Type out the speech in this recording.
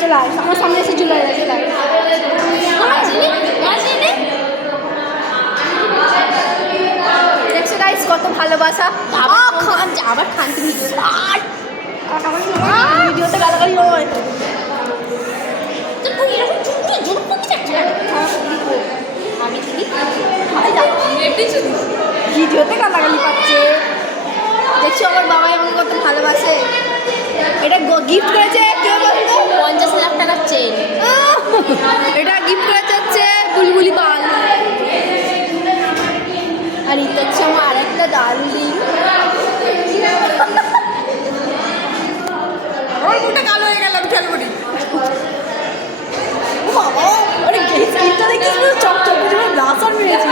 চলে আয়, আমার সামনে এসে চলে আয়, চলে আয়। দেখছো গাইস কত ভালোবাসা। আবার খান তুমি ভিডিওতে গালাগালি হয়। ভিডিওতে গালাগালি পাচ্ছে। দেখছো আমার বাবাই আমাকে কত ভালোবাসে। এটা গিফট করেছে কেউ বলতো 50,000 টাকার চেন। এটা গিফট করেছে হচ্ছে বুলবুলি পাল। আর এটা হচ্ছে আমার আর একটা ডার্লিং। ওর মুখটা কালো হয়ে গেল, আমি খেয়াল করি। বাবা আরে স্কিনটা দেখিস চকচক করে ব্লাসার মেরেছি।